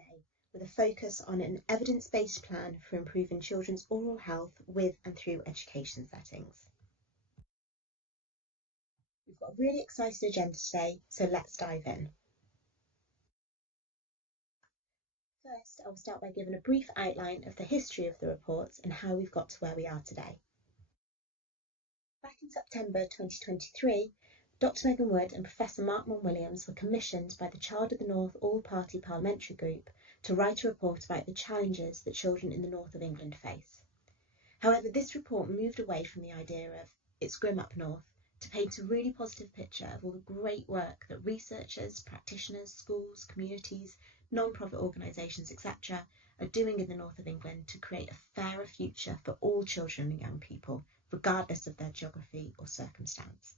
today with a focus on an evidence-based plan for improving children's oral health with and through education settings. We've got a really exciting agenda today, so let's dive in. First, I'll start by giving a brief outline of the history of the reports and how we've got to where we are today. Back in September 2023, Dr Megan Wood and Professor Marshman Williams were commissioned by the Child of the North All-Party Parliamentary Group to write a report about the challenges that children in the north of England face. However, this report moved away from the idea of it's grim up north to paint a really positive picture of all the great work that researchers, practitioners, schools, communities, non-profit organisations, etc. are doing in the north of England to create a fairer future for all children and young people, regardless of their geography or circumstance.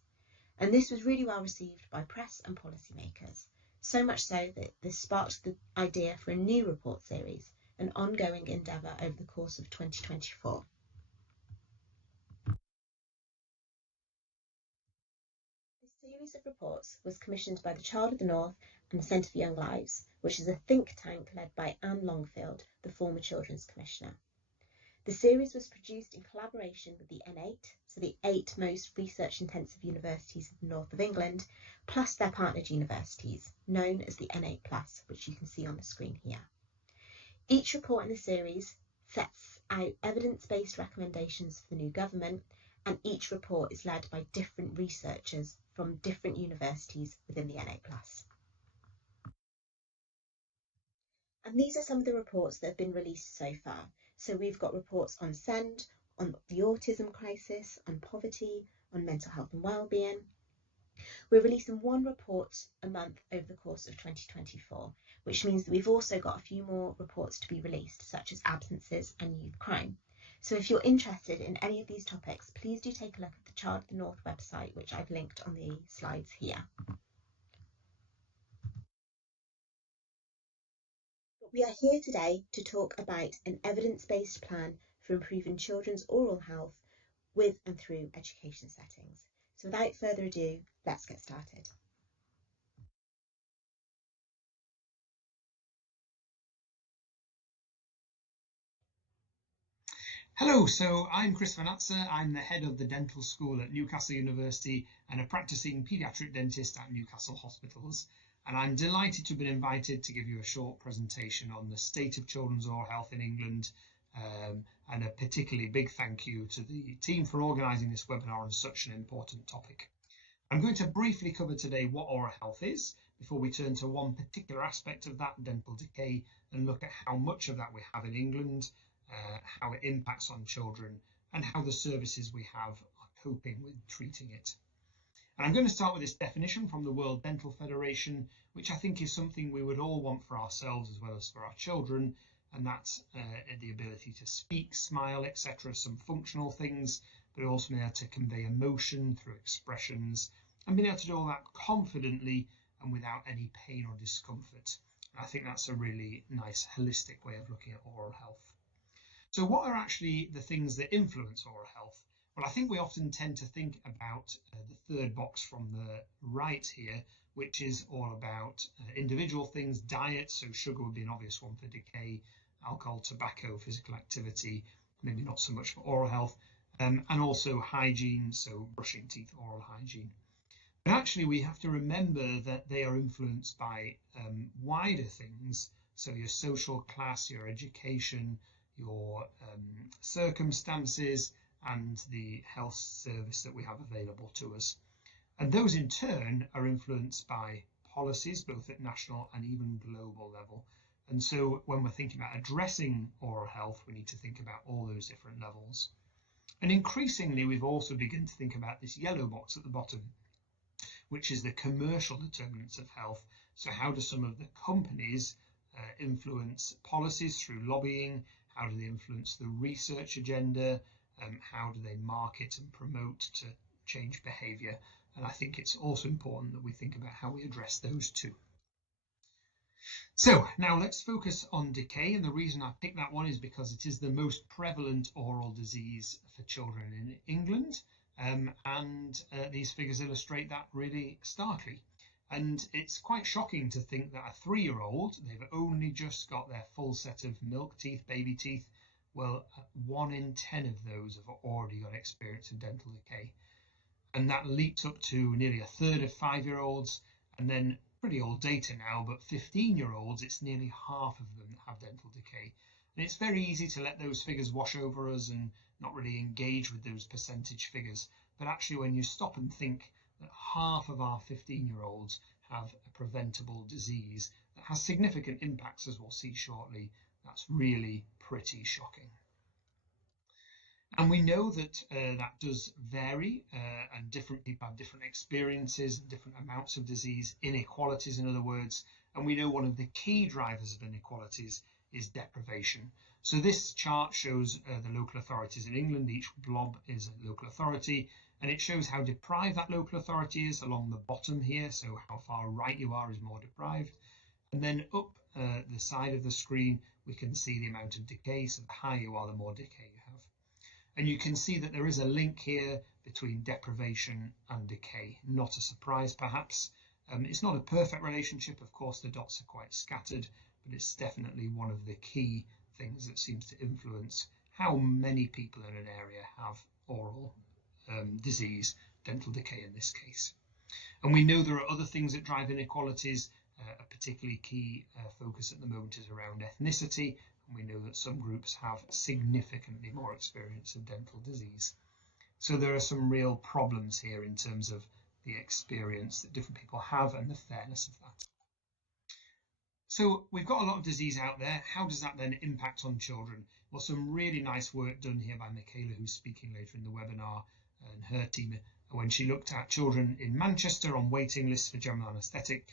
And this was really well received by press and policymakers, so much so that this sparked the idea for a new report series, an ongoing endeavour over the course of 2024. This series of reports was commissioned by the Child of the North and the Centre for Young Lives, which is a think tank led by Anne Longfield, the former Children's Commissioner. The series was produced in collaboration with the N8, so the 8 most research-intensive universities in the north of England, plus their partnered universities, known as the N8+, which you can see on the screen here. Each report in the series sets out evidence-based recommendations for the new government, and each report is led by different researchers from different universities within the N8+. And these are some of the reports that have been released so far. So we've got reports on SEND, on the autism crisis, on poverty, on mental health and wellbeing. We're releasing one report a month over the course of 2024, which means that we've also got a few more reports to be released, such as absences and youth crime. So if you're interested in any of these topics, please do take a look at the Child of the North website, which I've linked on the slides here. We are here today to talk about an evidence-based plan for improving children's oral health with and through education settings. So without further ado, let's get started. Hello, so I'm Prof. Vernazza. I'm the head of the dental school at Newcastle University and a practicing paediatric dentist at Newcastle Hospitals. And I'm delighted to have been invited to give you a short presentation on the state of children's oral health in England, and a particularly big thank you to the team for organising this webinar on such an important topic. I'm going to briefly cover today what oral health is before we turn to one particular aspect of that, dental decay, and look at how much of that we have in England, how it impacts on children, and how the services we have are coping with treating it. And I'm going to start with this definition from the World Dental Federation, which I think is something we would all want for ourselves as well as for our children, and that's the ability to speak, smile, etc., some functional things, but also being able to convey emotion through expressions, and being able to do all that confidently and without any pain or discomfort. And I think that's a really nice holistic way of looking at oral health. So what are actually the things that influence oral health? Well, I think we often tend to think about the third box from the right here, which is all about individual things, diet, so sugar would be an obvious one for decay, alcohol, tobacco, physical activity, maybe not so much for oral health, and also hygiene, so brushing teeth, oral hygiene. But actually we have to remember that they are influenced by wider things, so your social class, your education, your circumstances, and the health service that we have available to us. And those in turn are influenced by policies, both at national and even global level. And so when we're thinking about addressing oral health, we need to think about all those different levels. And increasingly, we've also begun to think about this yellow box at the bottom, which is the commercial determinants of health. So how do some of the companies influence policies through lobbying? How do they influence the research agenda? How do they market and promote to change behaviour? And I think it's also important that we think about how we address those too. So now let's focus on decay, and the reason I picked that one is because it is the most prevalent oral disease for children in England, and these figures illustrate that really starkly. And it's quite shocking to think that a 3-year-old, they've only just got their full set of milk teeth, baby teeth. Well, 1 in 10 of those have already got experience of dental decay. And that leaps up to nearly a third of 5-year-olds, and then pretty old data now, but 15-year-olds, it's nearly half of them that have dental decay. And it's very easy to let those figures wash over us and not really engage with those percentage figures. But actually, when you stop and think that half of our 15-year-olds have a preventable disease that has significant impacts, as we'll see shortly, that's really pretty shocking. And we know that that does vary, and different people have different experiences, different amounts of disease, inequalities in other words. And we know one of the key drivers of inequalities is deprivation. So this chart shows the local authorities in England. Each blob is a local authority, and it shows how deprived that local authority is along the bottom here. So how far right you are is more deprived. And then up the side of the screen, we can see the amount of decay. So the higher you are, the more decay you have. And you can see that there is a link here between deprivation and decay. Not a surprise, perhaps. It's not a perfect relationship. Of course, the dots are quite scattered, but it's definitely one of the key things that seems to influence how many people in an area have oral disease, dental decay in this case. And we know there are other things that drive inequalities. A particularly key focus at the moment is around ethnicity. And we know that some groups have significantly more experience of dental disease. So there are some real problems here in terms of the experience that different people have and the fairness of that. So we've got a lot of disease out there. How does that then impact on children? Well, some really nice work done here by Michaela, who's speaking later in the webinar, and her team, when she looked at children in Manchester on waiting lists for general anaesthetic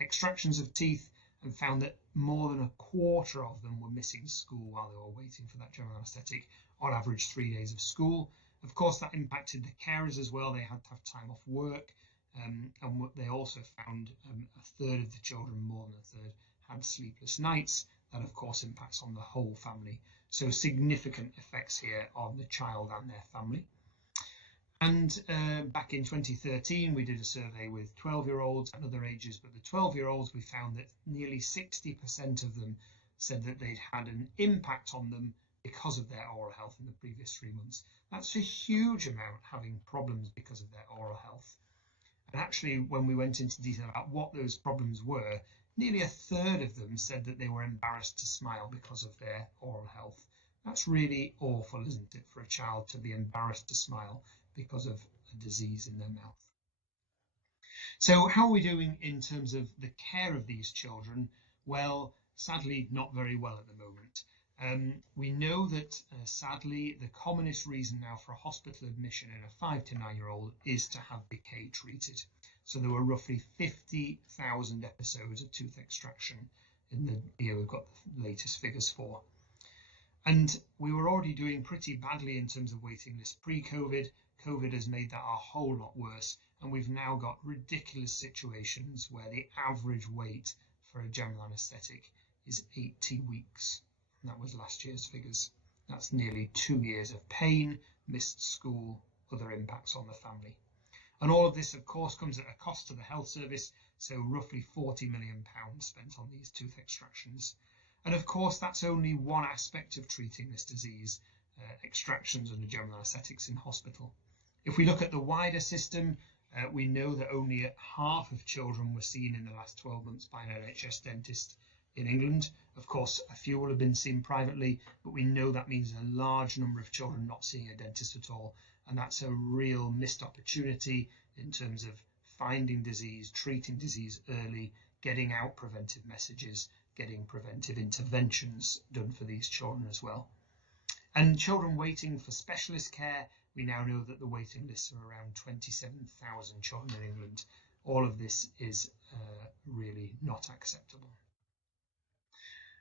extractions of teeth, and found that more than a quarter of them were missing school while they were waiting for that general anaesthetic, on average 3 days of school. Of course, that impacted the carers as well. They had to have time off work, and they also found a third of the children, more than a third, had sleepless nights. That of course impacts on the whole family. So significant effects here on the child and their family. And back in 2013, we did a survey with 12-year-olds and other ages, but the 12-year-olds, we found that nearly 60% of them said that they'd had an impact on them because of their oral health in the previous 3 months. That's a huge amount, having problems because of their oral health. And actually, when we went into detail about what those problems were, nearly a third of them said that they were embarrassed to smile because of their oral health. That's really awful, isn't it, for a child to be embarrassed to smile because of a disease in their mouth. So how are we doing in terms of the care of these children? Well, sadly, not very well at the moment. We know that, sadly, the commonest reason now for a hospital admission in a 5 to 9-year-old is to have decay treated. So there were roughly 50,000 episodes of tooth extraction in the year we've got the latest figures for. And we were already doing pretty badly in terms of waiting lists pre-COVID. COVID has made that a whole lot worse, and we've now got ridiculous situations where the average wait for a general anaesthetic is 80 weeks. And that was last year's figures. That's nearly 2 years of pain, missed school, other impacts on the family. And all of this, of course, comes at a cost to the health service, so roughly £40 million spent on these tooth extractions. And of course, that's only one aspect of treating this disease, extractions under general anaesthetics in hospital. If we look at the wider system, we know that only half of children were seen in the last 12 months by an NHS dentist in England. Of course, a few will have been seen privately, but we know that means a large number of children not seeing a dentist at all. And that's a real missed opportunity in terms of finding disease, treating disease early, getting out preventive messages, getting preventive interventions done for these children as well. And children waiting for specialist care, we now know that the waiting lists are around 27,000 children in England. All of this is really not acceptable.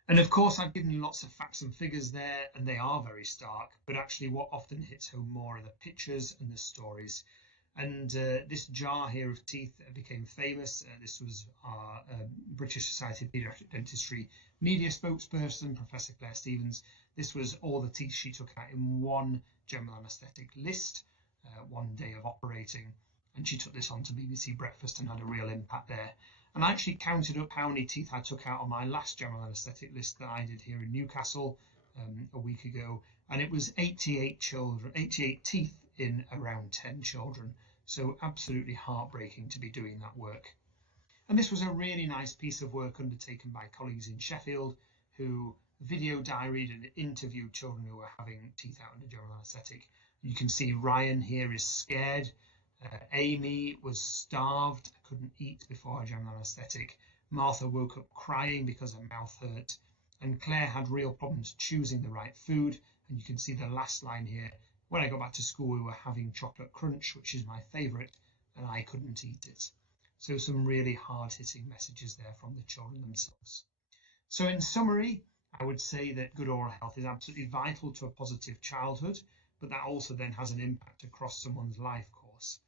And of course, I've given you lots of facts and figures there, and they are very stark, but actually what often hits home more are the pictures and the stories. And this jar here of teeth became famous. This was our British Society of Paediatric Dentistry media spokesperson, Professor Claire Stevens. This was all the teeth she took out in one general anaesthetic list, 1 day of operating. and she took this on to BBC Breakfast and had a real impact there. And I actually counted up how many teeth I took out on my last general anaesthetic list that I did here in Newcastle a week ago, and it was 88 teeth in around 10 children. So absolutely heartbreaking to be doing that work. And this was a really nice piece of work undertaken by colleagues in Sheffield who video diaried and interviewed children who were having teeth out under general anaesthetic. You can see Ryan here is scared. Amy was starved, couldn't eat before her general anaesthetic. Martha woke up crying because her mouth hurt. And Claire had real problems choosing the right food. And you can see the last line here. When I got back to school, we were having chocolate crunch, which is my favourite, and I couldn't eat it. So some really hard-hitting messages there from the children themselves. So in summary, I would say that good oral health is absolutely vital to a positive childhood, but that also then has an impact across someone's life course.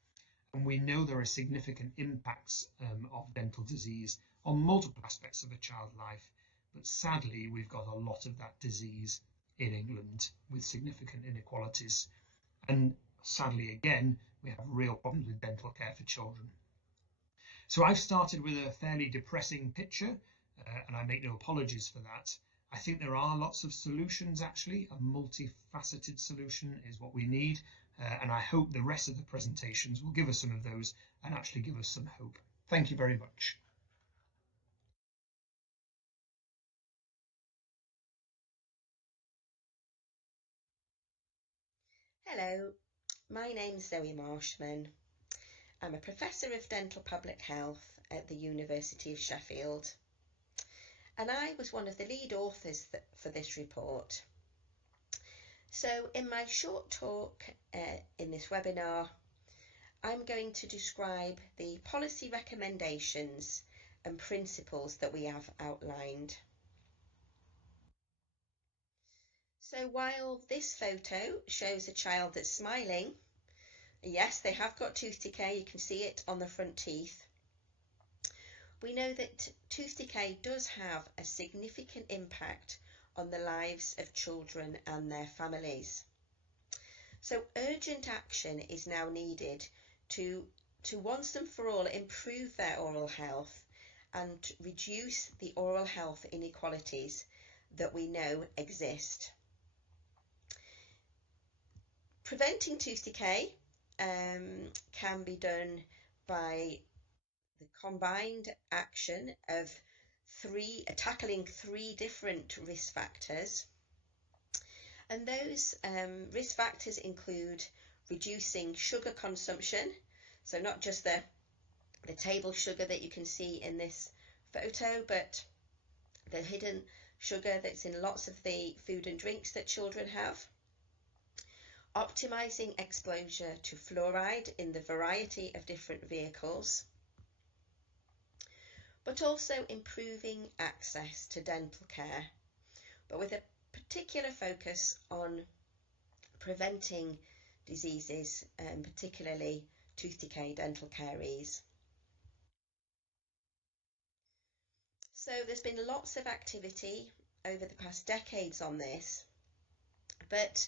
And we know there are significant impacts of dental disease on multiple aspects of a child's life, but sadly we've got a lot of that disease in England with significant inequalities. And sadly again, we have real problems with dental care for children. So I've started with a fairly depressing picture, and I make no apologies for that. I think there are lots of solutions actually. A multifaceted solution is what we need, and I hope the rest of the presentations will give us some of those and actually give us some hope. Thank you very much. Hello, my name's Zoe Marshman. I'm a Professor of Dental Public Health at the University of Sheffield, and I was one of the lead authors for this report. So in my short talk in this webinar, I'm going to describe the policy recommendations and principles that we have outlined. So while this photo shows a child that's smiling, yes, they have got tooth decay, you can see it on the front teeth. We know that tooth decay does have a significant impact on the lives of children and their families. So urgent action is now needed to once and for all improve their oral health and reduce the oral health inequalities that we know exist. Preventing tooth decay can be done by the combined action of tackling three different risk factors. And those risk factors include reducing sugar consumption, so not just the table sugar that you can see in this photo, but the hidden sugar that's in lots of the food and drinks that children have. Optimising exposure to fluoride in the variety of different vehicles, but also improving access to dental care, but with a particular focus on preventing diseases, and particularly tooth decay dental caries. So there's been lots of activity over the past decades on this, but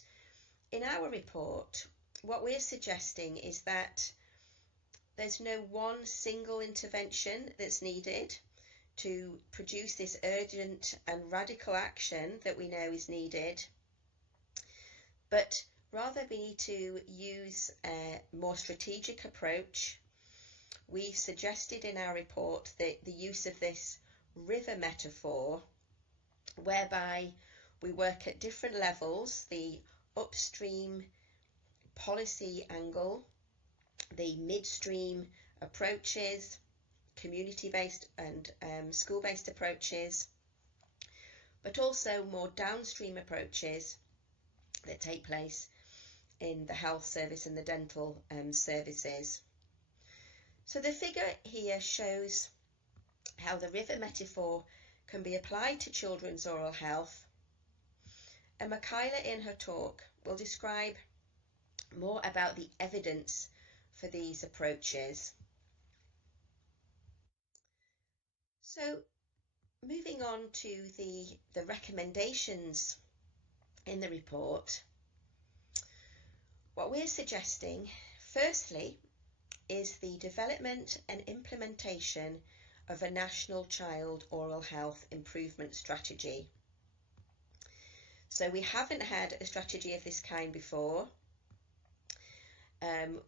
in our report, what we're suggesting is that there's no one single intervention that's needed to produce this urgent and radical action that we know is needed, but rather we need to use a more strategic approach. We've suggested in our report that the use of this river metaphor, whereby we work at different levels, the upstream policy angle, the midstream approaches, community-based and school-based approaches, but also more downstream approaches that take place in the health service and the dental services. So the figure here shows how the river metaphor can be applied to children's oral health, and Michaela in her talk will describe more about the evidence for these approaches. So moving on to the recommendations in the report, what we're suggesting, firstly, is the development and implementation of a national child oral health improvement strategy. So we haven't had a strategy of this kind before.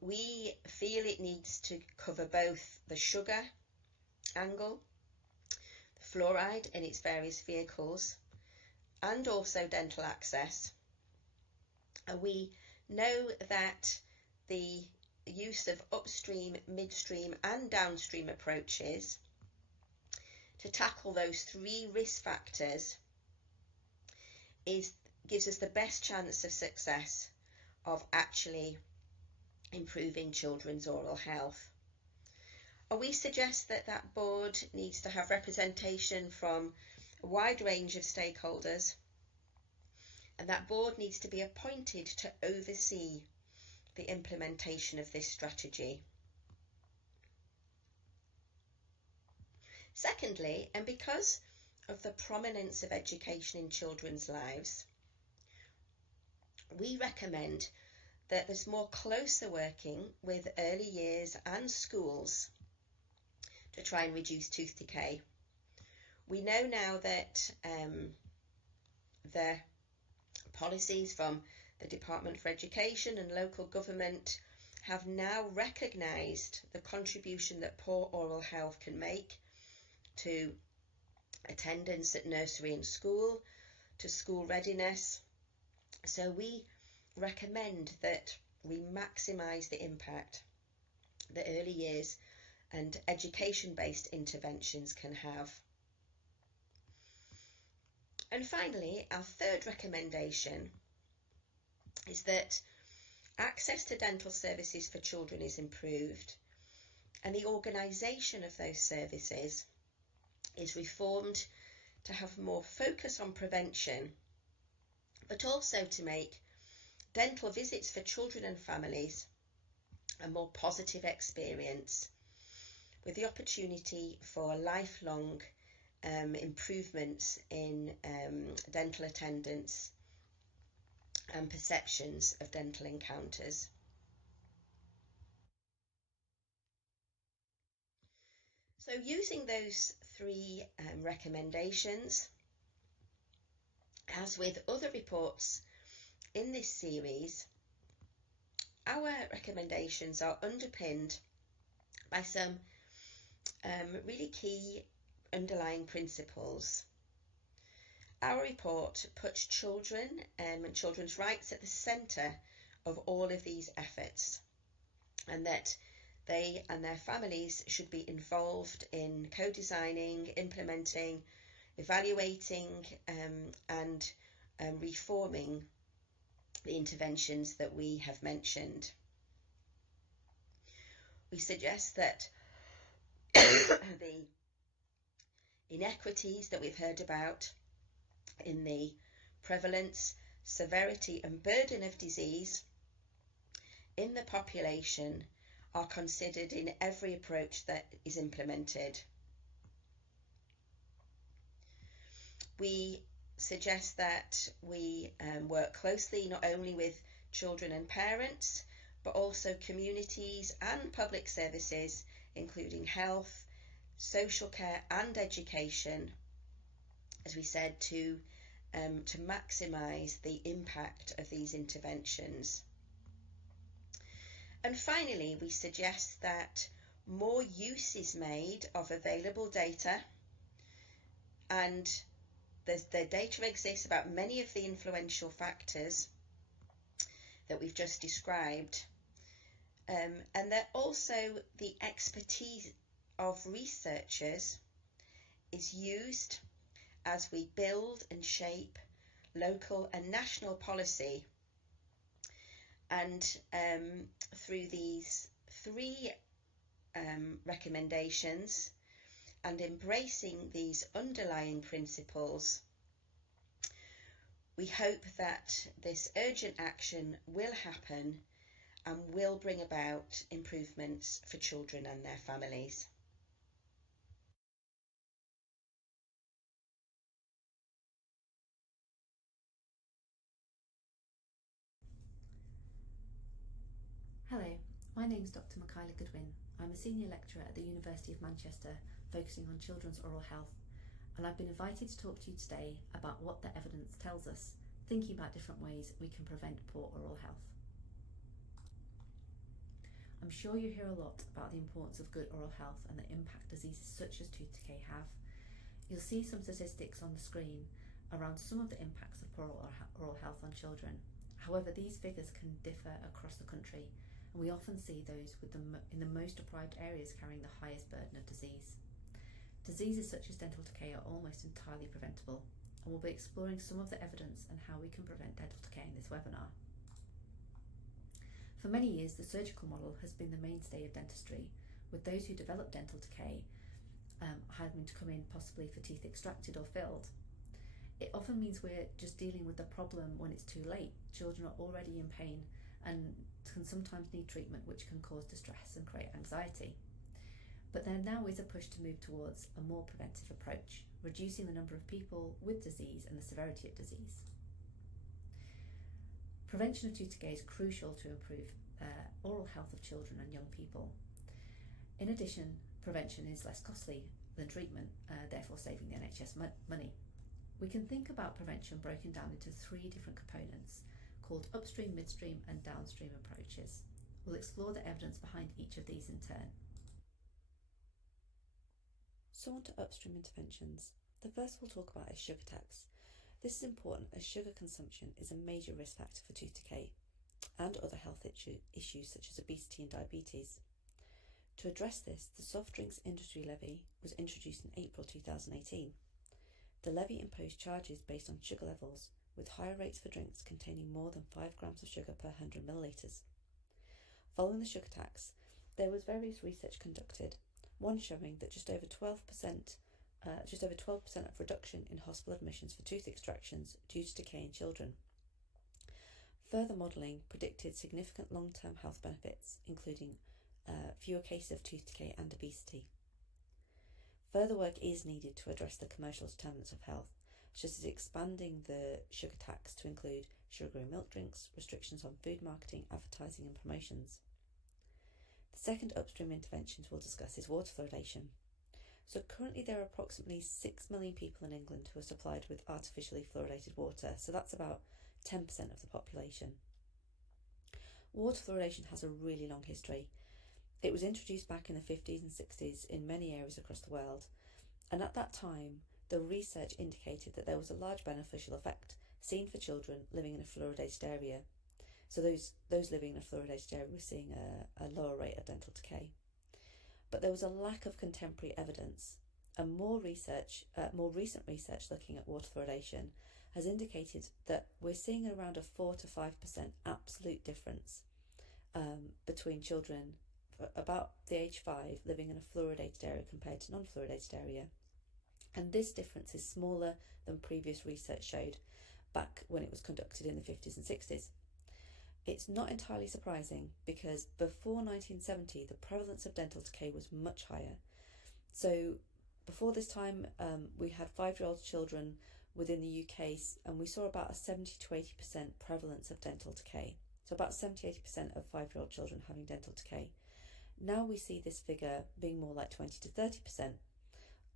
We feel it needs to cover both the sugar angle, the fluoride in its various vehicles, and also dental access. And we know that the use of upstream, midstream and downstream approaches to tackle those three risk factors gives us the best chance of success of actually improving children's oral health. And we suggest that that board needs to have representation from a wide range of stakeholders, and that board needs to be appointed to oversee the implementation of this strategy. Secondly, and because of the prominence of education in children's lives, we recommend that there's more closer working with early years and schools to try and reduce tooth decay. We know now that the policies from the Department for Education and local government have now recognised the contribution that poor oral health can make to attendance at nursery and school, to school readiness. So we recommend that we maximise the impact that early years and education-based interventions can have. And finally, our third recommendation is that access to dental services for children is improved, and the organisation of those services is reformed to have more focus on prevention, but also to make dental visits for children and families a more positive experience, with the opportunity for lifelong improvements in dental attendance and perceptions of dental encounters. So using those three recommendations, as with other reports in this series, our recommendations are underpinned by some really key underlying principles. Our report puts children and children's rights at the centre of all of these efforts, and that they and their families should be involved in co-designing, implementing, evaluating and reforming the interventions that we have mentioned. We suggest that the inequities that we've heard about in the prevalence, severity and burden of disease in the population are considered in every approach that is implemented. We suggest that we work closely not only with children and parents, but also communities and public services, including health, social care and education, as we said, to maximise the impact of these interventions. And finally, we suggest that more use is made of available data, and the data exists about many of the influential factors that we've just described, and that also the expertise of researchers is used as we build and shape local and national policy. And through these three recommendations and embracing these underlying principles, we hope that this urgent action will happen and will bring about improvements for children and their families. Hello, My name's Dr. Michaela Goodwin. I'm a senior lecturer at the University of Manchester, focusing on children's oral health, and I've been invited to talk to you today about what the evidence tells us, thinking about different ways we can prevent poor oral health. I'm sure you hear a lot about the importance of good oral health and the impact diseases such as tooth decay have. You'll see some statistics on the screen around some of the impacts of poor oral health on children. However, these figures can differ across the country, and we often see those in the most deprived areas carrying the highest burden of disease. Diseases such as dental decay are almost entirely preventable, and we'll be exploring some of the evidence and how we can prevent dental decay in this webinar. For many years, the surgical model has been the mainstay of dentistry, with those who develop dental decay having to come in possibly for teeth extracted or filled. It often means we're just dealing with the problem when it's too late. Children are already in pain and can sometimes need treatment which can cause distress and create anxiety. But there now is a push to move towards a more preventive approach, reducing the number of people with disease and the severity of disease. Prevention of tooth decay is crucial to improve oral health of children and young people. In addition, prevention is less costly than treatment, therefore saving the NHS money. We can think about prevention broken down into three different components called upstream, midstream and downstream approaches. We'll explore the evidence behind each of these in turn. So on to upstream interventions. The first we'll talk about is sugar tax. This is important as sugar consumption is a major risk factor for tooth decay and other health issues such as obesity and diabetes. To address this, the soft drinks industry levy was introduced in April 2018. The levy imposed charges based on sugar levels, with higher rates for drinks containing more than 5 grams of sugar per 100 millilitres. Following the sugar tax, there was various research conducted, one showing that just over 12% of reduction in hospital admissions for tooth extractions due to decay in children. Further modelling predicted significant long-term health benefits, including fewer cases of tooth decay and obesity. Further work is needed to address the commercial determinants of health, such as expanding the sugar tax to include sugary milk drinks, restrictions on food marketing, advertising and promotions. The second upstream interventions we'll discuss is water fluoridation. So currently there are approximately 6 million people in England who are supplied with artificially fluoridated water, so that's about 10% of the population. Water fluoridation has a really long history. It was introduced back in the 50s and 60s in many areas across the world, and at that time the research indicated that there was a large beneficial effect seen for children living in a fluoridated area. So those living in a fluoridated area were seeing a lower rate of dental decay. But there was a lack of contemporary evidence, and more recent research looking at water fluoridation has indicated that we're seeing around a 4 to 5% absolute difference between children about the age 5 living in a fluoridated area compared to non-fluoridated area. And this difference is smaller than previous research showed back when it was conducted in the 50s and 60s. It's not entirely surprising because before 1970 the prevalence of dental decay was much higher. So before this time we had 5-year-old children within the UK, and we saw about a 70 to 80% prevalence of dental decay. So about 70-80% of 5-year-old children having dental decay. Now we see this figure being more like 20 to 30%.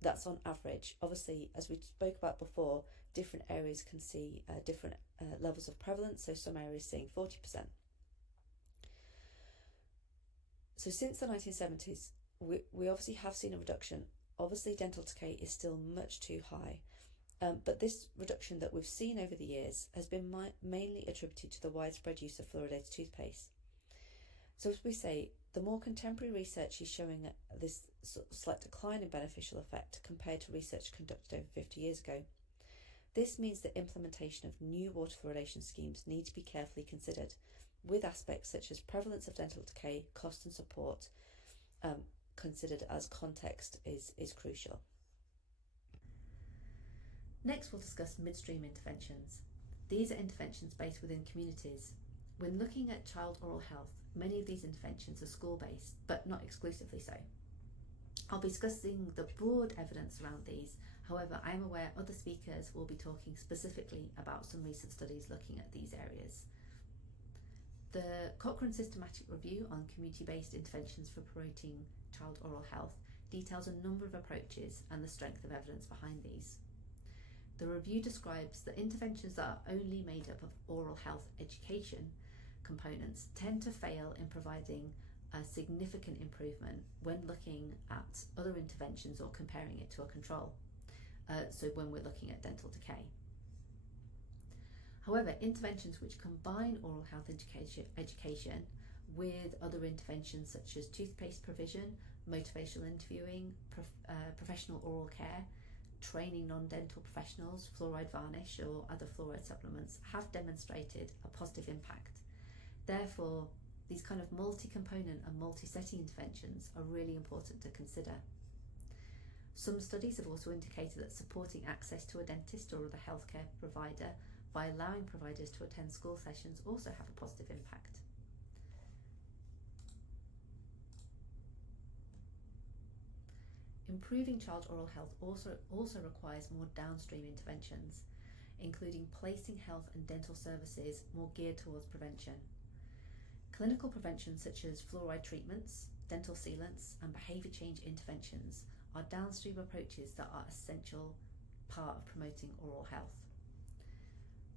That's on average. Obviously, as we spoke about before, different areas can see different levels of prevalence, so some areas seeing 40%. So since the 1970s, we obviously have seen a reduction. Obviously, dental decay is still much too high, but this reduction that we've seen over the years has been mainly attributed to the widespread use of fluoridated toothpaste. So as we say, the more contemporary research is showing this slight decline in beneficial effect compared to research conducted over 50 years ago. This means that implementation of new water fluoridation schemes need to be carefully considered, with aspects such as prevalence of dental decay, cost and support considered as context is crucial. Next we'll discuss midstream interventions. These are interventions based within communities. When looking at child oral health, many of these interventions are school-based, but not exclusively so. I'll be discussing the broad evidence around these. However, I am aware other speakers will be talking specifically about some recent studies looking at these areas. The Cochrane Systematic Review on Community-Based Interventions for Promoting Child Oral Health details a number of approaches and the strength of evidence behind these. The review describes that interventions that are only made up of oral health education components tend to fail in providing a significant improvement when looking at other interventions or comparing it to a control. So when we're looking at dental decay. However, interventions which combine oral health education with other interventions such as toothpaste provision, motivational interviewing, professional oral care, training non-dental professionals, fluoride varnish or other fluoride supplements have demonstrated a positive impact. Therefore, these kind of multi-component and multi-setting interventions are really important to consider. Some studies have also indicated that supporting access to a dentist or other healthcare provider by allowing providers to attend school sessions also have a positive impact. Improving child oral health also requires more downstream interventions, including placing health and dental services more geared towards prevention. Clinical prevention such as fluoride treatments, dental sealants and behaviour change interventions are downstream approaches that are essential part of promoting oral health.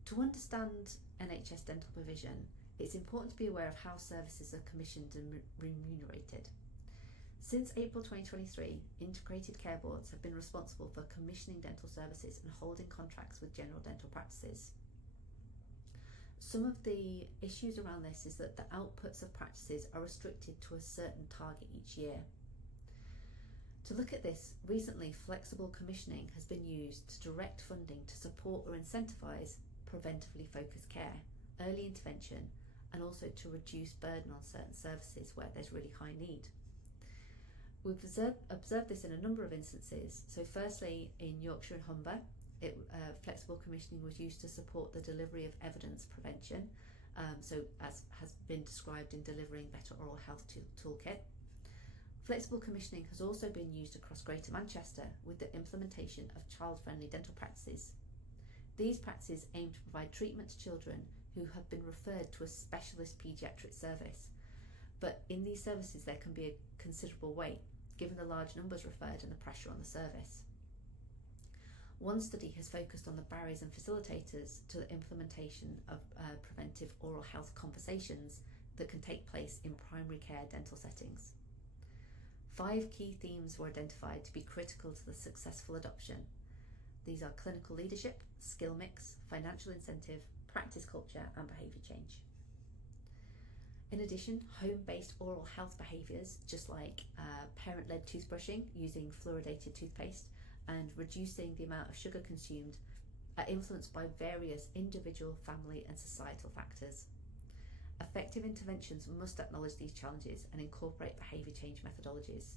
To understand NHS dental provision, it's important to be aware of how services are commissioned and remunerated. Since April 2023, integrated care boards have been responsible for commissioning dental services and holding contracts with general dental practices. Some of the issues around this is that the outputs of practices are restricted to a certain target each year. To look at this, recently flexible commissioning has been used to direct funding to support or incentivise preventively focused care, early intervention, and also to reduce burden on certain services where there's really high need. We've observed this in a number of instances. So firstly, in Yorkshire and Humber, flexible commissioning was used to support the delivery of evidence prevention, so as has been described in delivering Better Oral Health Toolkit. Flexible commissioning has also been used across Greater Manchester with the implementation of child-friendly dental practices. These practices aim to provide treatment to children who have been referred to a specialist paediatric service, but in these services there can be a considerable wait given the large numbers referred and the pressure on the service. One study has focused on the barriers and facilitators to the implementation of preventive oral health conversations that can take place in primary care dental settings. 5 key themes were identified to be critical to the successful adoption. These are clinical leadership, skill mix, financial incentive, practice culture and behaviour change. In addition, home-based oral health behaviours, just like parent-led toothbrushing using fluoridated toothpaste and reducing the amount of sugar consumed, are influenced by various individual, family and societal factors. Effective interventions must acknowledge these challenges and incorporate behaviour change methodologies.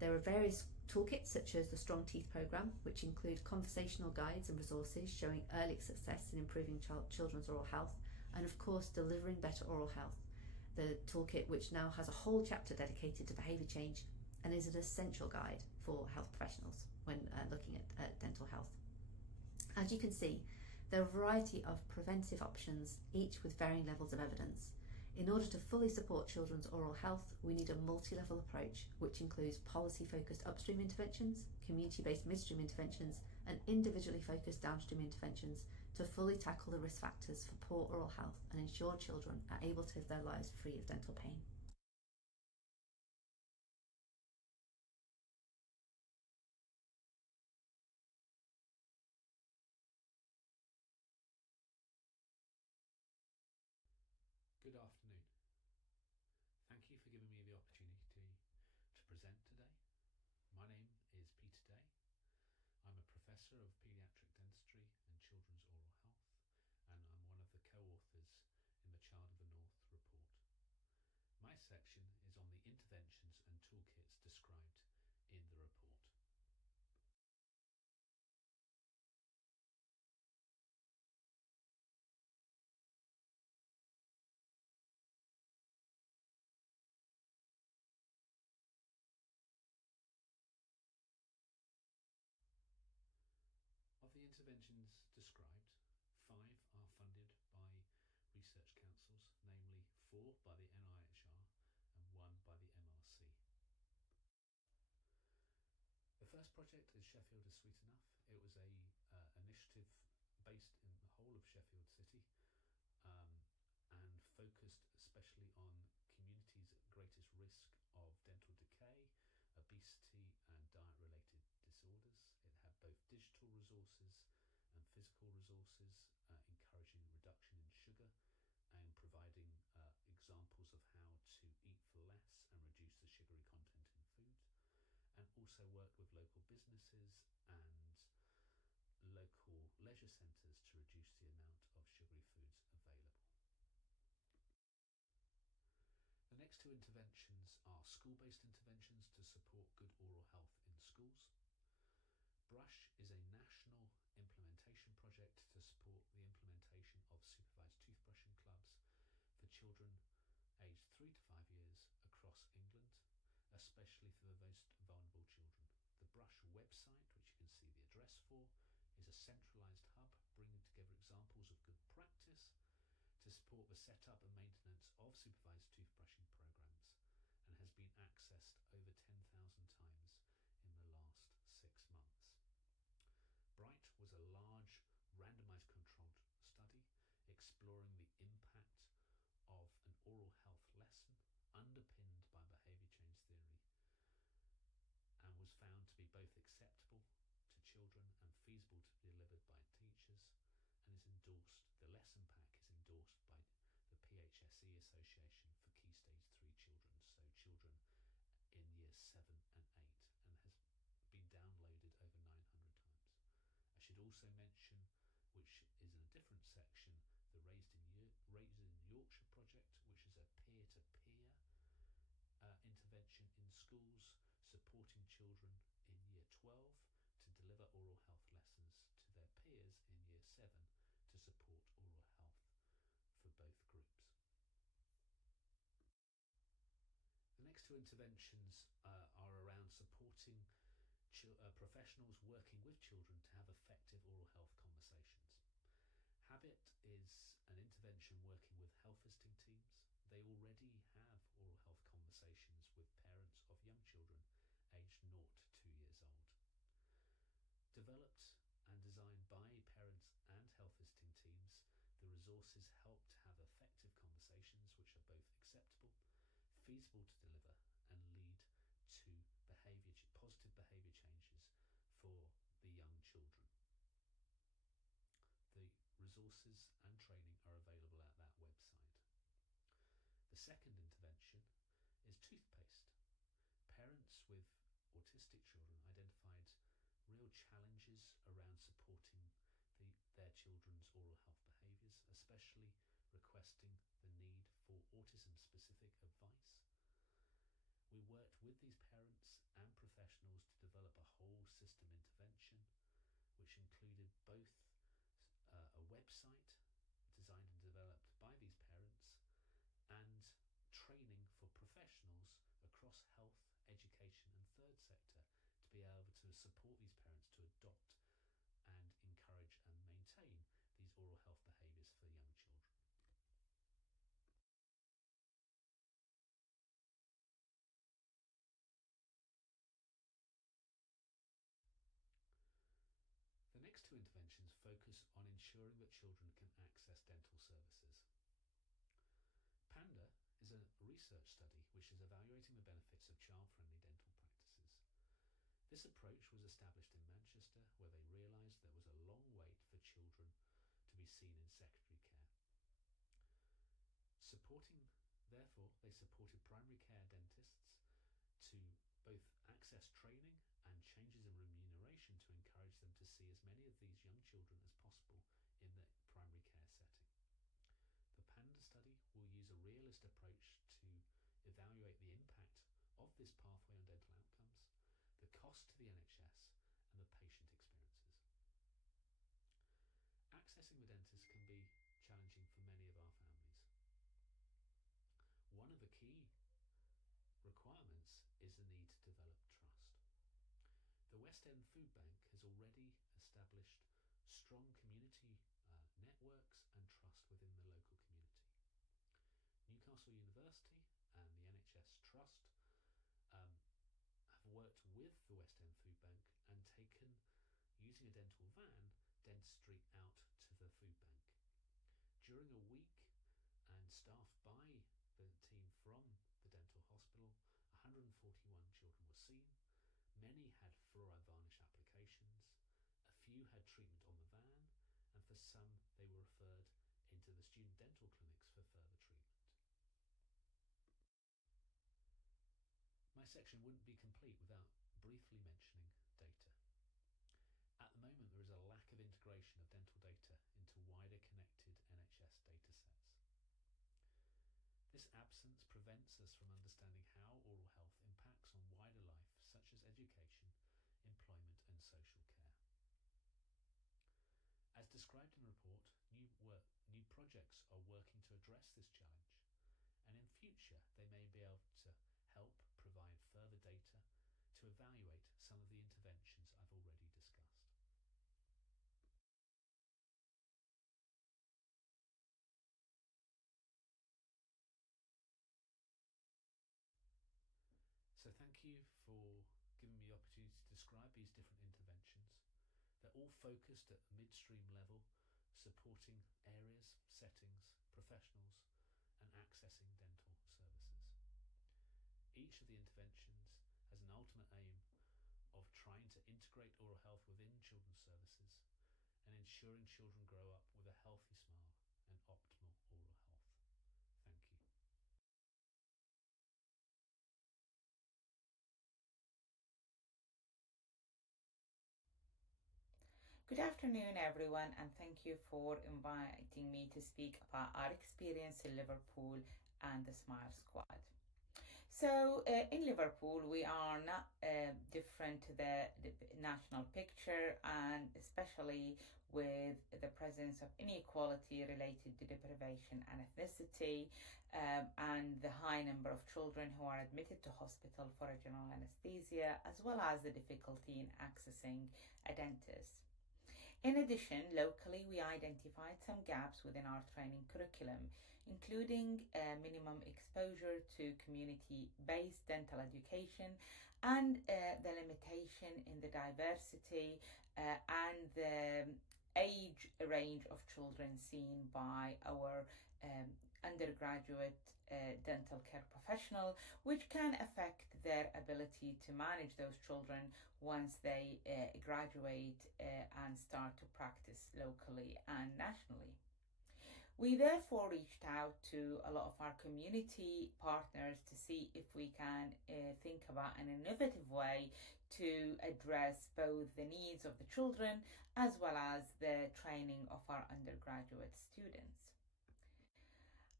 There are various toolkits such as the Strong Teeth programme, which include conversational guides and resources showing early success in improving children's oral health, and of course delivering better oral health, the toolkit which now has a whole chapter dedicated to behaviour change and is an essential guide for health professionals when looking at dental health. As you can see, there are a variety of preventive options, each with varying levels of evidence. In order to fully support children's oral health, we need a multi-level approach, which includes policy-focused upstream interventions, community-based midstream interventions, and individually focused downstream interventions to fully tackle the risk factors for poor oral health and ensure children are able to live their lives free of dental pain. Good afternoon. Thank you for giving me the opportunity to present today. My name is Peter Day. I'm a Professor of Paediatric Dentistry and Children's Oral Health, and I'm one of the co-authors in the Child of the North report. My section is on the interventions and toolkits described in the report. Of the interventions described, 5 are funded by research councils, namely 4 by the NIHR and 1 by the MRC. The first project is Sheffield is Sweet Enough. It was a initiative based in the whole of Sheffield City and focused especially on communities at greatest risk of dental decay, obesity and diet-related disorders. It had both digital resources and physical resources, encouraging reduction in sugar and providing examples of how to eat for less and reduce the sugary content in foods, and also worked with local businesses and local leisure centres to reduce the amount of sugary foods available. The next two interventions are school-based interventions to support good oral health in schools. Brush is a national implementation project to support the implementation of supervised toothbrushing clubs for children aged 3 to 5 years across England, especially for the most vulnerable children. The Brush website, which you can see the address for, is a centralised hub bringing together examples of good practice to support the setup and maintenance of supervised toothbrushing programmes, and has been accessed over 10,000 times in the last 6 months. Bright was a large randomised controlled study exploring the impact of an oral health lesson underpinned by behaviour change theory, and was found to be both acceptable to children and feasible to be delivered by teachers, and is endorsed, the lesson pack is endorsed by the PHSE Association for Key Stage 3 children, so children in years 7 and 8, and has been downloaded over 900 times. I should also mention, which is in a different section, the Raised in Yorkshire project, which is a peer-to-peer intervention in schools supporting children in year 12 to deliver oral health lessons to their peers in year 7 to support oral health for both groups. The next two interventions are around supporting professionals working with children to have effective oral health conversations. Habit is an intervention working with health visiting teams. They already have oral health conversations with parents of young children aged 0 to 2 years old. Developed and designed by parents and health visiting teams, the resources help to have effective conversations which are both acceptable, feasible to deliver, and lead to positive behaviour changes for the young children. The resources and training are available at that website. The second intervention is toothpaste. Parents with autistic children identified real challenges around supporting their children's oral health behaviours, especially requesting the need for autism-specific advice. We worked with these parents and professionals to develop a whole system intervention, which included both a website designed and developed by these parents and training for professionals across health, education and third sector to be able to support these parents to adopt and encourage and maintain these oral health behaviours for young children. The next two interventions focus on ensuring that children can access dental services. PANDA is a research study which is evaluating the benefits of child-friendly dental practices. This approach was established in Manchester, where they realised there was a long wait for children to be seen in secondary care. Therefore, they supported primary care dentists to both access training and changes in remuneration to encourage them to see as many of these young children as possible in the primary care setting. The PANDA study will use a realist approach to evaluate the impact of this pathway on dental outcomes, the cost to the NHS and the patient experiences. Accessing the dentist can be challenging for many of our families. One of the key requirements is the need to develop trust. The West End Food Bank has already established strong community networks and trust within the local community. Newcastle University and the NHS Trust have worked with the West End Food Bank and taken, using a dental van, dentistry out to the food bank. During a week and staffed by the team from the dental hospital, 141 children were seen. Many had fluoride varnish applications, a few had treatment on the van, and for some they were referred into the student dental clinics for further treatment. My section wouldn't be complete without briefly mentioning data. At the moment, there is a lack of integration of dental data into wider connected NHS datasets. This absence prevents us from understanding how oral health impacts on wider life, such as education, employment and social care. As described in the report, new projects are working to address this challenge, and in future they may be able to help provide further data to evaluate some of the interventions I've already discussed. So thank you for giving me the opportunity to describe these different interventions. They're all focused at the midstream level, supporting areas, settings, professionals, and accessing dental services. Each of the interventions has an ultimate aim of trying to integrate oral health within children's services and ensuring children grow up with a healthy smile and optimal oral health. Thank you. Good afternoon, everyone, and thank you for inviting me to speak about our experience in Liverpool and the SMILE Squad. So in Liverpool, we are not different to the national picture, and especially with the presence of inequality related to deprivation and ethnicity, and the high number of children who are admitted to hospital for a general anesthesia, as well as the difficulty in accessing a dentist. In addition, locally, we identified some gaps within our training curriculum, including minimum exposure to community-based dental education and the limitation in the diversity and the age range of children seen by our undergraduate dental care professional, which can affect their ability to manage those children once they graduate and start to practice locally and nationally. We therefore reached out to a lot of our community partners to see if we can think about an innovative way to address both the needs of the children as well as the training of our undergraduate students.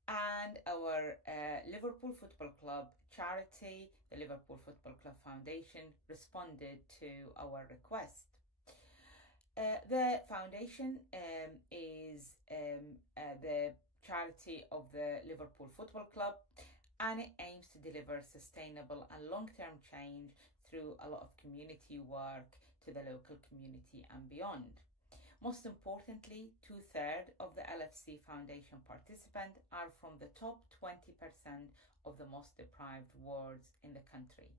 And our Liverpool Football Club charity, the Liverpool Football Club Foundation, responded to our request. The foundation is the charity of the Liverpool Football Club, and it aims to deliver sustainable and long-term change through a lot of community work to the local community and beyond. Most importantly, 2/3 of the LFC Foundation participants are from the top 20% of the most deprived wards in the country.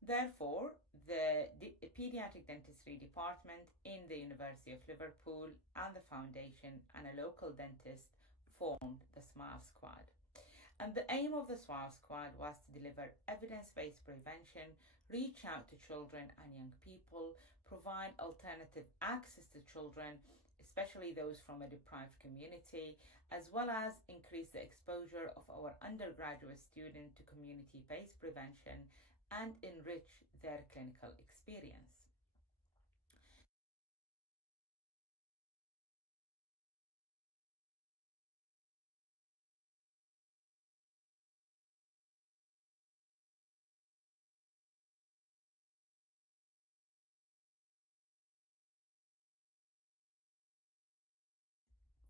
Therefore, the Pediatric Dentistry Department in the University of Liverpool and the Foundation and a local dentist formed the SMILE Squad. And the aim of the SMILE Squad was to deliver evidence-based prevention, reach out to children and young people, provide alternative access to children, especially those from a deprived community, as well as increase the exposure of our undergraduate students to community-based prevention and enrich their clinical experience.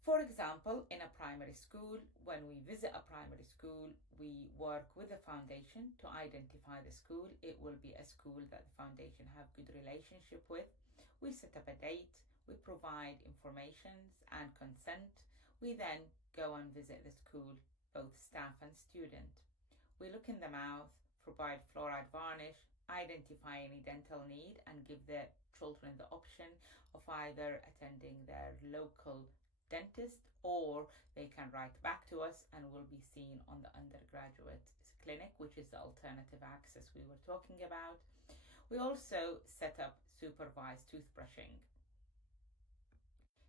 For example, in a primary school, when we visit a primary school, we work with the foundation to identify the school. It will be a school that the foundation have good relationship with. We set up a date, we provide information and consent. We then go and visit the school both staff and student. We look in the mouth, provide fluoride varnish, identify any dental need, and give the children the option of either attending their local dentist, or they can write back to us and will be seen on the undergraduate clinic, which is the alternative access we were talking about. We also set up supervised toothbrushing.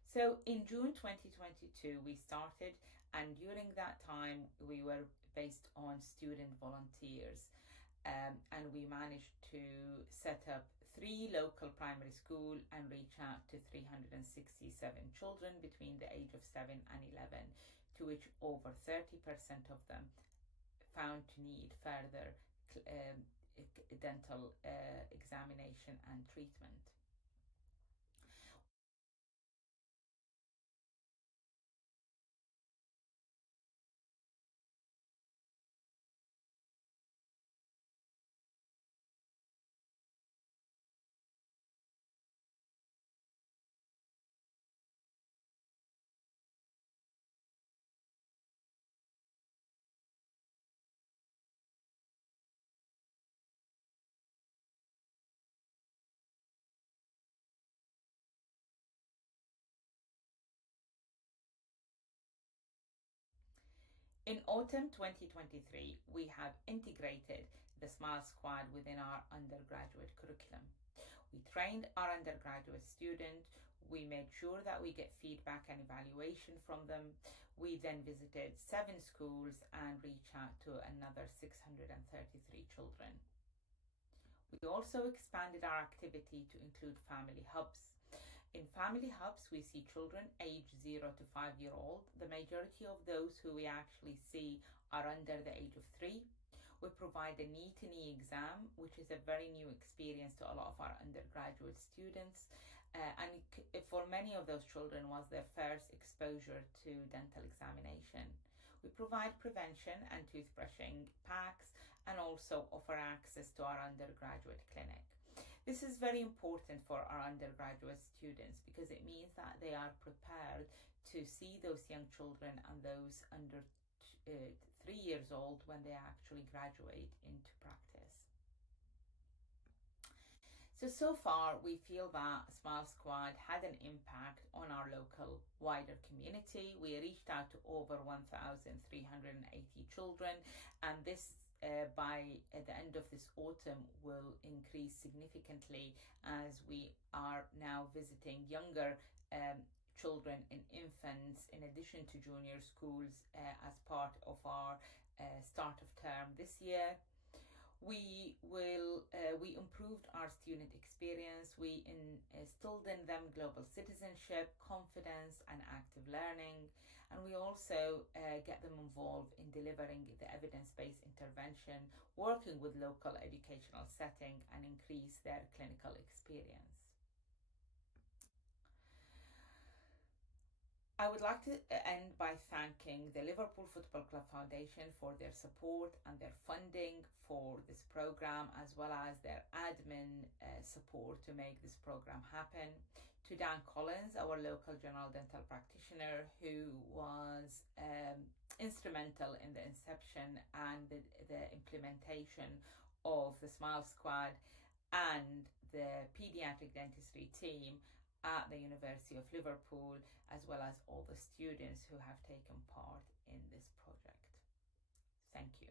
So in June 2022 we started, and during that time we were based on student volunteers, and we managed to set up 3 local primary schools and reach out to 367 children between the age of 7 and 11, to which over 30% of them found to need further dental examination and treatment. In autumn 2023, we have integrated the SMILE Squad within our undergraduate curriculum. We trained our undergraduate students, we made sure that we get feedback and evaluation from them. We then visited 7 schools and reached out to another 633 children. We also expanded our activity to include family hubs. In family hubs, we see children aged 0 to 5-year-old. The majority of those who we actually see are under the age of 3. We provide a knee-to-knee exam, which is a very new experience to a lot of our undergraduate students. And for many of those children was their first exposure to dental examination. We provide prevention and toothbrushing packs and also offer access to our undergraduate clinic. This is very important for our undergraduate students because it means that they are prepared to see those young children and those under 3 years old when they actually graduate into practice. So far we feel that SMILE Squad had an impact on our local wider community. We reached out to over 1,380 children, and this by the end of this autumn will increase significantly as we are now visiting younger children and infants in addition to junior schools as part of our start of term this year. We improved our student experience. We instilled in them global citizenship, confidence and active learning, and we also get them involved in delivering the evidence-based intervention, working with local educational setting, and increase their clinical experience. I would like to end by thanking the Liverpool Football Club Foundation for their support and their funding for this program, as well as their admin support to make this program happen. To Dan Collins, our local general dental practitioner, who was instrumental in the inception and the implementation of the SMILE Squad, and the pediatric dentistry team at the University of Liverpool, as well as all the students who have taken part in this project. Thank you.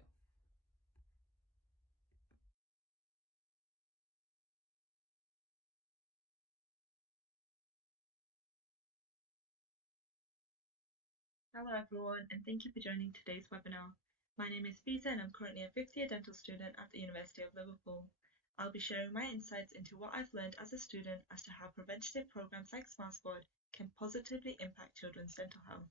Hello everyone, and thank you for joining today's webinar. My name is Fiza and I'm currently a 5th year dental student at the University of Liverpool. I'll be sharing my insights into what I've learned as a student as to how preventative programs like SMILE Squad can positively impact children's dental health.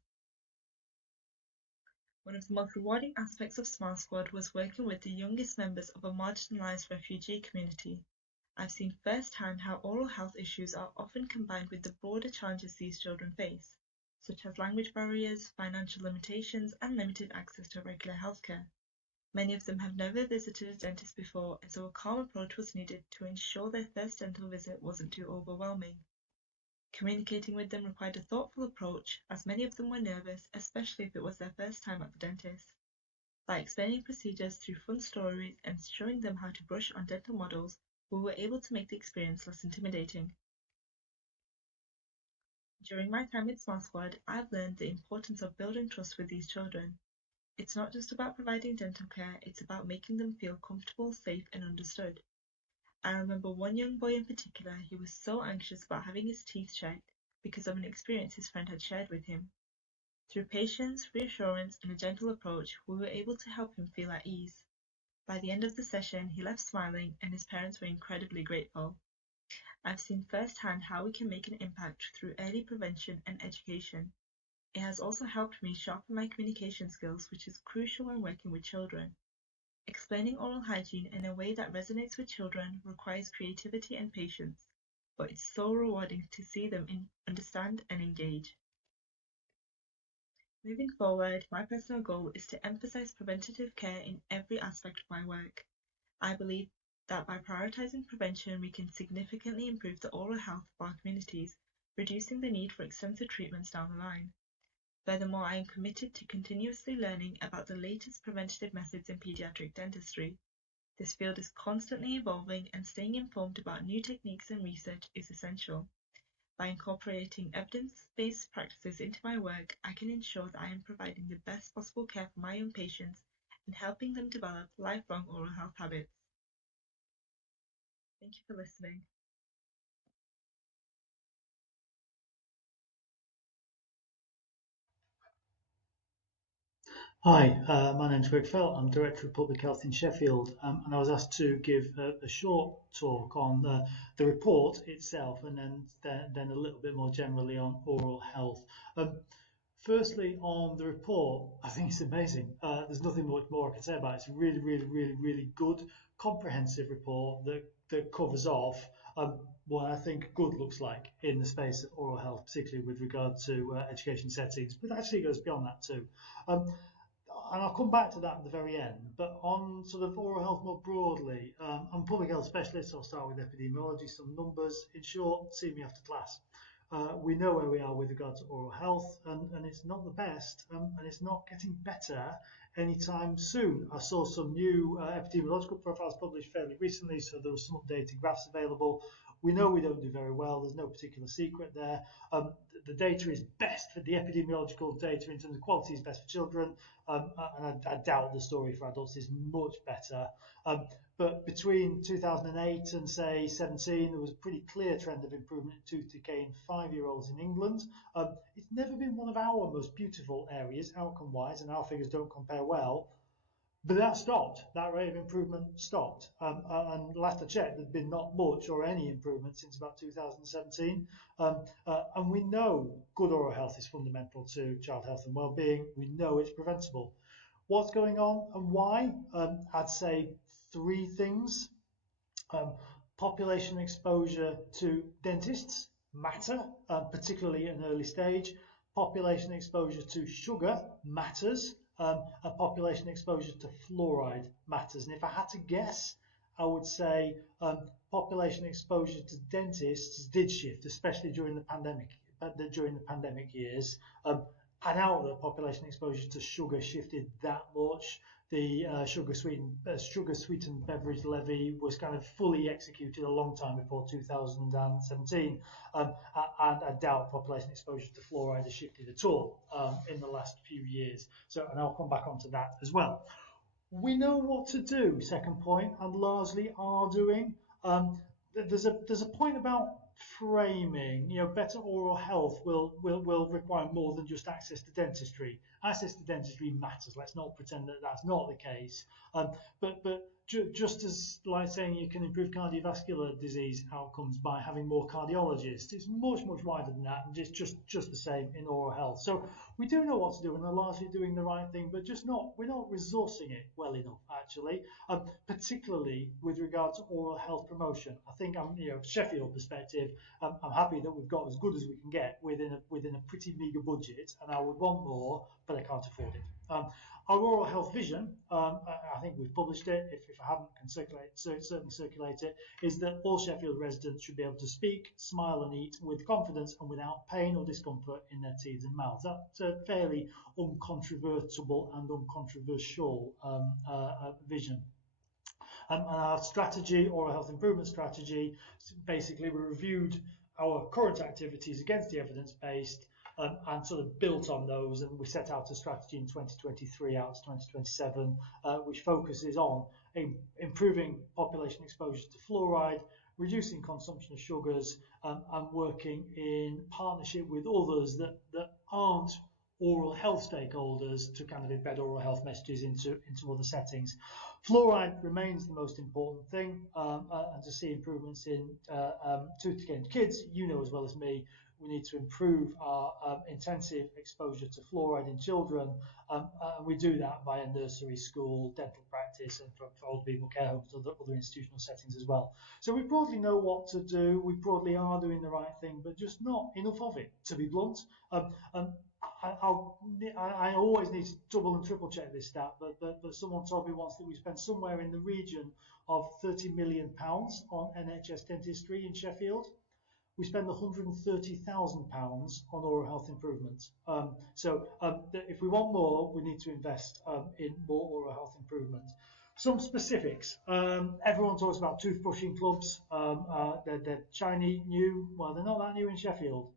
One of the most rewarding aspects of SMILE Squad was working with the youngest members of a marginalised refugee community. I've seen firsthand how oral health issues are often combined with the broader challenges these children face, such as language barriers, financial limitations, and limited access to regular healthcare. Many of them have never visited a dentist before, and so a calm approach was needed to ensure their first dental visit wasn't too overwhelming. Communicating with them required a thoughtful approach, as many of them were nervous, especially if it was their first time at the dentist. By explaining procedures through fun stories and showing them how to brush on dental models, we were able to make the experience less intimidating. During my time with Smart Squad, I've learned the importance of building trust with these children. It's not just about providing dental care, it's about making them feel comfortable, safe, and understood. I remember one young boy in particular, he was so anxious about having his teeth checked because of an experience his friend had shared with him. Through patience, reassurance, and a gentle approach, we were able to help him feel at ease. By the end of the session, he left smiling, and his parents were incredibly grateful. I've seen firsthand how we can make an impact through early prevention and education. It has also helped me sharpen my communication skills, which is crucial when working with children. Explaining oral hygiene in a way that resonates with children requires creativity and patience, but it's so rewarding to see them understand and engage. Moving forward, my personal goal is to emphasize preventative care in every aspect of my work. I believe that by prioritizing prevention, we can significantly improve the oral health of our communities, reducing the need for extensive treatments down the line. Furthermore, I am committed to continuously learning about the latest preventative methods in pediatric dentistry. This field is constantly evolving, and staying informed about new techniques and research is essential. By incorporating evidence-based practices into my work, I can ensure that I am providing the best possible care for my young patients and helping them develop lifelong oral health habits. Thank you for listening. Hi, my name's Greg Felt. I'm Director of Public Health in Sheffield, and I was asked to give a short talk on the report itself, and then a little bit more generally on oral health. Firstly, on the report, I think it's amazing. There's nothing much more I can say about it. It's a really, really, really, really good, comprehensive report that covers off what I think good looks like in the space of oral health, particularly with regard to education settings, but actually it goes beyond that too. And I'll come back to that at the very end, but on sort of oral health more broadly, I'm a public health specialist, so I'll start with epidemiology, some numbers. In short, see me after class. We know where we are with regard to oral health, and it's not the best, and it's not getting better anytime soon. I saw some new epidemiological profiles published fairly recently, so there were some updated graphs available. We know we don't do very well. There's no particular secret there. The data is best for the epidemiological data in terms of quality is best for children, and I doubt the story for adults is much better. But between 2008 and say 17, there was a pretty clear trend of improvement in tooth decay in 5-year-olds in England. It's never been one of our most beautiful areas outcome-wise, and our figures don't compare well. But that stopped. That rate of improvement stopped. And last I checked, there'd been not much or any improvement since about 2017. And we know good oral health is fundamental to child health and well-being. We know it's preventable. What's going on and why? I'd say 3 things. Population exposure to dentists matter, particularly at an early stage. Population exposure to sugar matters. And population exposure to fluoride matters. And if I had to guess, I would say population exposure to dentists did shift, especially during the pandemic years. I doubt that population exposure to sugar shifted that much. The sugar sweetened beverage levy was kind of fully executed a long time before 2017, and I doubt population exposure to fluoride has shifted at all in the last few years. So, and I'll come back onto that as well. We know what to do. Second point, and largely are doing. There's a point about framing. Better oral health will require more than just access to dentistry. Access to dentistry matters. Let's not pretend that that's not the case. But just as like saying you can improve cardiovascular disease outcomes by having more cardiologists, it's much wider than that, and it's just the same in oral health. So we do know what to do, and are largely doing the right thing, but we're not resourcing it well enough, actually, particularly with regard to oral health promotion. I think, Sheffield perspective, I'm happy that we've got as good as we can get within a pretty meagre budget, and I would want more, but I can't afford it. Our oral health vision, I think we've published it, if I haven't, can certainly circulate it, is that all Sheffield residents should be able to speak, smile and eat with confidence and without pain or discomfort in their teeth and mouths. That's a fairly uncontrovertible and uncontroversial vision. And our strategy, oral health improvement strategy, basically we reviewed our current activities against the evidence-based and sort of built on those, and we set out a strategy in 2023 out to 2027, which focuses on improving population exposure to fluoride, reducing consumption of sugars, and working in partnership with others that aren't oral health stakeholders to kind of embed oral health messages into other settings. Fluoride remains the most important thing, and to see improvements in tooth decay in kids, you know as well as me, we need to improve our intensive exposure to fluoride in children, and we do that via nursery, school, dental practice, and for old people, care homes, other institutional settings as well. So we broadly know what to do, we broadly are doing the right thing, but just not enough of it, to be blunt. I always need to double and triple check this stat, but someone told me once that we spend somewhere in the region of £30 million on NHS dentistry in Sheffield. We spend £130,000 on oral health improvements. If we want more, we need to invest in more oral health improvement. Some specifics. Everyone talks about toothbrushing clubs. They're shiny, new. Well, they're not that new in Sheffield.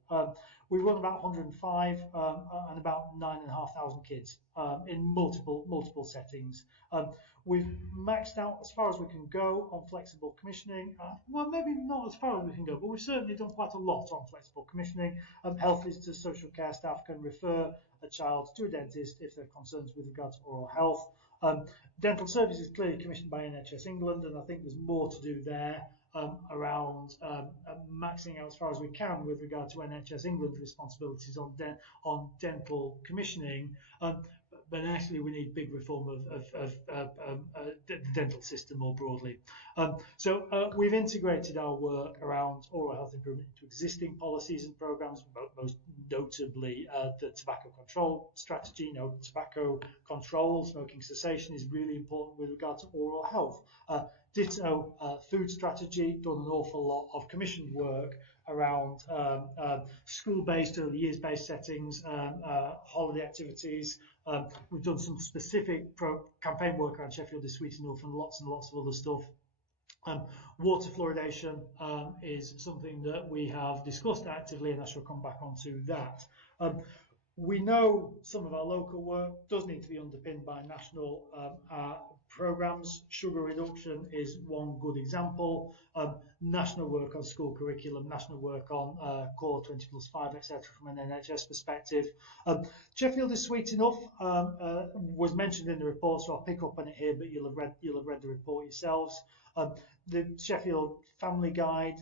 We run about 105 and about 9,500 kids in multiple settings. We've maxed out as far as we can go on flexible commissioning. Well, maybe not as far as we can go, but we've certainly done quite a lot on flexible commissioning. Health visitors, social care staff can refer a child to a dentist if there are concerns with regard to oral health. Dental services is clearly commissioned by NHS England, and I think there's more to do there around maxing out as far as we can with regard to NHS England's responsibilities on dental commissioning. But actually, we need big reform of the dental system more broadly. We've integrated our work around oral health improvement into existing policies and programmes, most notably the tobacco control strategy. Tobacco control, smoking cessation is really important with regard to oral health. Ditto food strategy, done an awful lot of commissioned work around school-based, early years-based settings, holiday activities. We've done some specific campaign work around Sheffield is sweet enough and lots of other stuff. Water fluoridation is something that we have discussed actively, and I shall come back onto that. We know some of our local work does need to be underpinned by national programmes. Sugar reduction is one good example. National work on school curriculum, national work on core 20+5, etc. from an NHS perspective. Sheffield is sweet enough was mentioned in the report, so I'll pick up on it here, but you'll have read the report yourselves. The Sheffield Family Guide,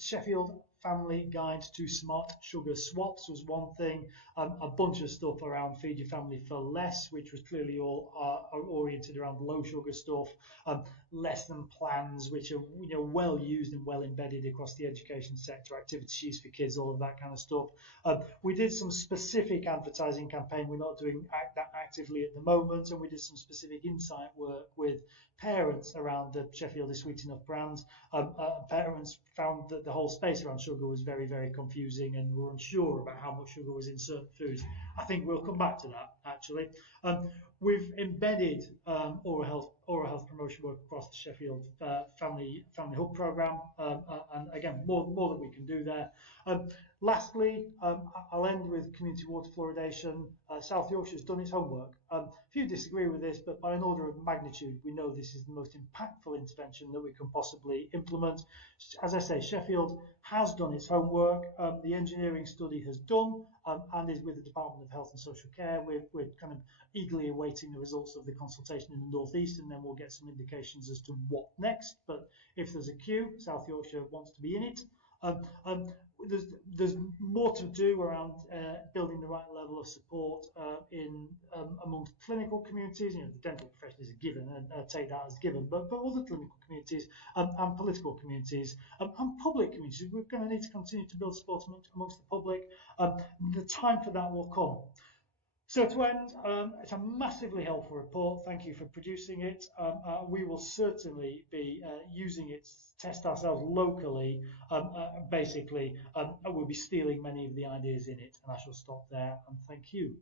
Sheffield Family Guide to Smart Sugar Swaps was one thing. A bunch of stuff around Feed Your Family for Less, which was clearly all oriented around low sugar stuff. Lesson plans, which are well used and well embedded across the education sector. Activity sheets for kids, all of that kind of stuff. We did some specific advertising campaign. We're not doing that actively at the moment, and we did some specific insight work with parents around the Sheffield is Sweet Enough brand. Parents found that the whole space around sugar was very, very confusing and were unsure about how much sugar was in certain foods. I think we'll come back to that, actually. We've embedded oral health promotion work across the Sheffield Family Hub programme, and again, more that we can do there. Lastly, I'll end with community water fluoridation. South Yorkshire's done its homework. Few disagree with this, but by an order of magnitude, we know this is the most impactful intervention that we can possibly implement. As I say, Sheffield has done its homework. The engineering study has done and is with the Department of Health and Social Care. We're kind of eagerly awaiting the results of the consultation in the North East, and then we'll get some indications as to what next. But if there's a queue, South Yorkshire wants to be in it. There's more to do around building the right level of support amongst clinical communities. The dental profession is a given, and take that as given, but other clinical communities and political communities and public communities. We're going to need to continue to build support amongst the public. The time for that will come. So to end, it's a massively helpful report. Thank you for producing it. We will certainly be using it to test ourselves locally. Basically, we'll be stealing many of the ideas in it, and I shall stop there and thank you.